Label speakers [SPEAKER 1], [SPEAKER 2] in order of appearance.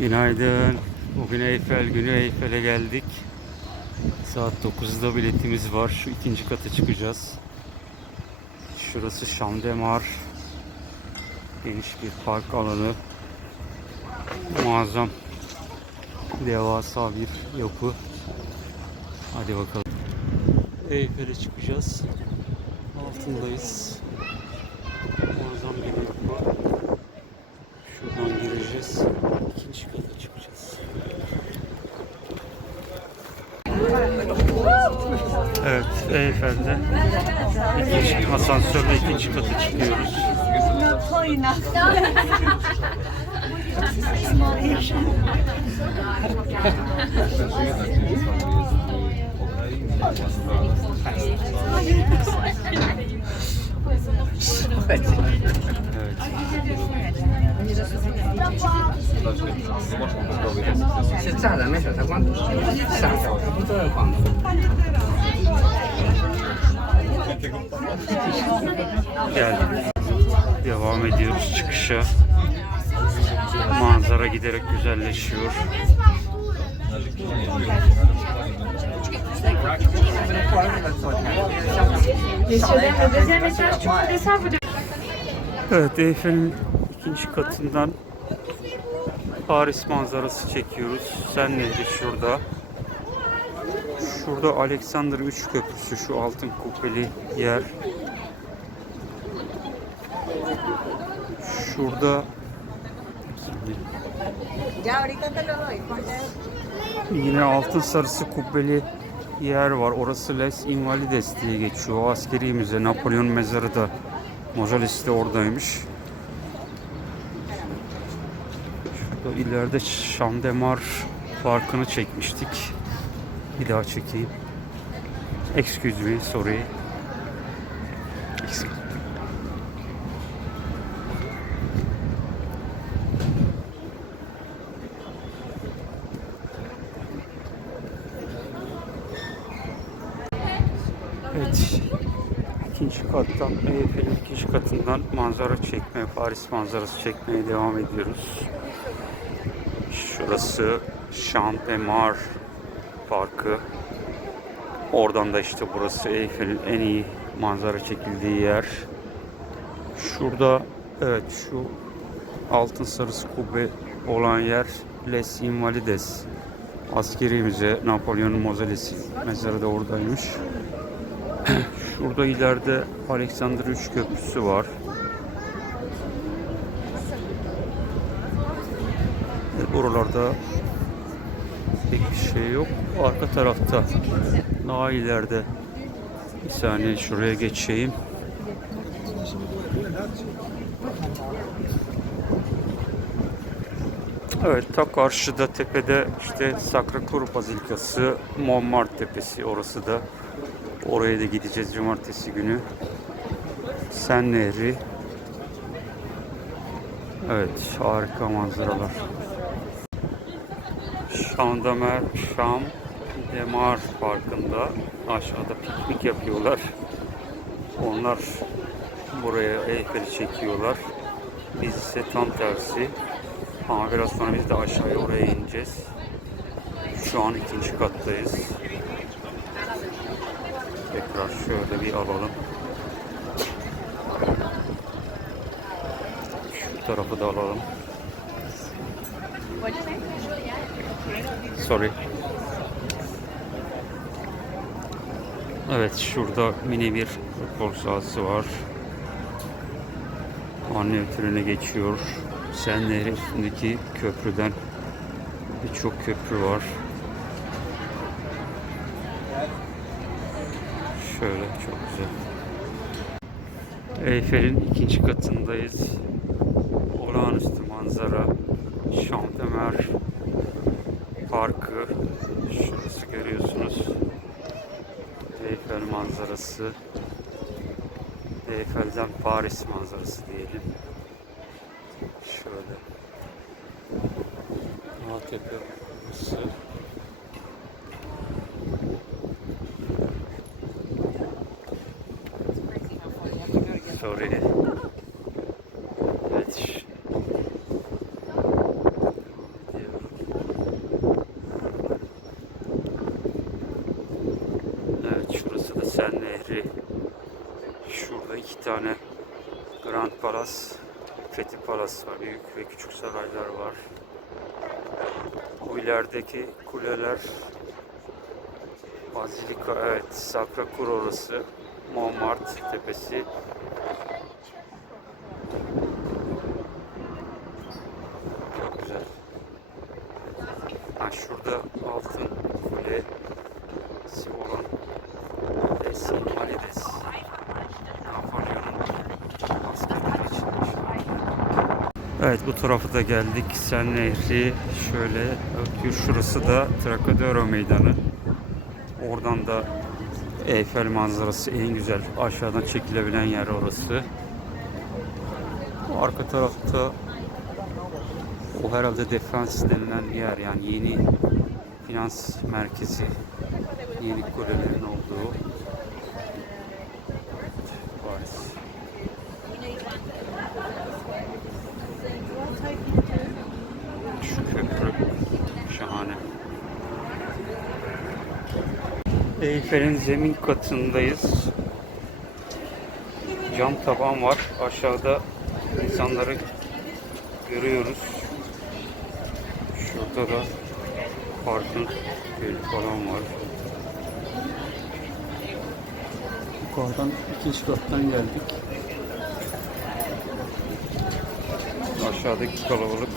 [SPEAKER 1] Günaydın. Bugün Eyfel günü Eyfel'e geldik. Saat 9'da biletimiz var. Şu ikinci kata çıkacağız. Şurası Şamdemar. Geniş bir park alanı. Muazzam. Devasa bir yapı. Hadi bakalım. Eyfel'e çıkacağız. Altındayız. Muazzam bir Beyefendi. İkinci asansörle ikinci kata çıkıyoruz. evet.
[SPEAKER 2] Siz zaten meşhur da quanto? Sa, tutto quanto?
[SPEAKER 1] Geldik. Devam ediyoruz çıkışa. Manzara giderek güzelleşiyor. Evet, Eyfel'in ikinci katından Paris manzarası çekiyoruz. Sen Nehri şurada. Şurada Alexander 3 köprüsü, şu altın kubbeli yer. Şurada yine altın sarısı kubbeli yer var. Orası Les Invalides diye geçiyor. O askeri müze. Napolyon mezarı da Mozalis de oradaymış. Şurada ileride Şamdemar Parkı'nı çekmiştik. Bir daha çekeyim. Excuse me, sorry. Excuse- Evet. İkinci kattan, Eyfel'in ikinci katından manzara çekmeye, Paris manzarası çekmeye devam ediyoruz. Şurası Champ de Mars Parkı. Oradan da işte burası Eyfel'in en iyi manzara çekildiği yer. Şurada evet şu altın sarısı kubbe olan yer Les Invalides. Askeri müze Napolyon Mozelesi mezarı da oradaymış. Şurada ileride Alexander 3 köprüsü var. E, Buralarda pek bir şey yok. Arka tarafta daha ileride bir saniye şuraya geçeyim. Evet, ta karşıda tepede işte Sacré-Cœur Bazilikası, Montmartre Tepesi orası da. Oraya da gideceğiz cumartesi günü. Sen Nehri. Evet, harika manzaralar. Şandamer, Şam, Demar Parkı'nda aşağıda piknik yapıyorlar. Onlar buraya Eyfel'i çekiyorlar. Biz ise tam tersi. Ama biraz sonra biz de aşağıya oraya ineceğiz. Şu an ikinci kattayız. Tekrar şöyle bir alalım. Şu tarafı da alalım. Sorry. Evet şurada mini bir futbol sahası var. Anne trenine geçiyor. Sen Nehri üstündeki köprüden birçok köprü var. Şöyle çok güzel. Eyfel'in ikinci katındayız. Olağanüstü manzara. Şamtemer Parkı. Şurası görüyorsunuz. Eyfel manzarası. Eyfel'den Paris manzarası diyelim. Şöyle. Maltepe, Mısır. Sorry. Evet. Evet şurası da Sen Nehri. Şurada iki tane Grand Palas Fethi Palace var. Büyük ve küçük saraylar var. O ilerideki kuleler Bazilika, evet. Sacra Cour orası. Montmartre tepesi. Çok güzel. Ha şurada altın kule olan Es Invalides. Napolyon'un askerleri içinmiş. Evet bu tarafı da geldik. Sen Nehri şöyle bakıyor. Şurası da Trocadero Meydanı. Oradan da Eyfel manzarası en güzel. Aşağıdan çekilebilen yer orası. Bu arka tarafta o herhalde defans denilen yer. Yani yeni finans merkezi. Yeni kulelerin olduğu. Paris. Şu köprü şahane. Eyfel'in zemin katındayız. Cam taban var. Aşağıda insanları görüyoruz. Şurada da parkın yeri falan var. Yukarıdan ikinci kattan geldik. Aşağıdaki kalabalık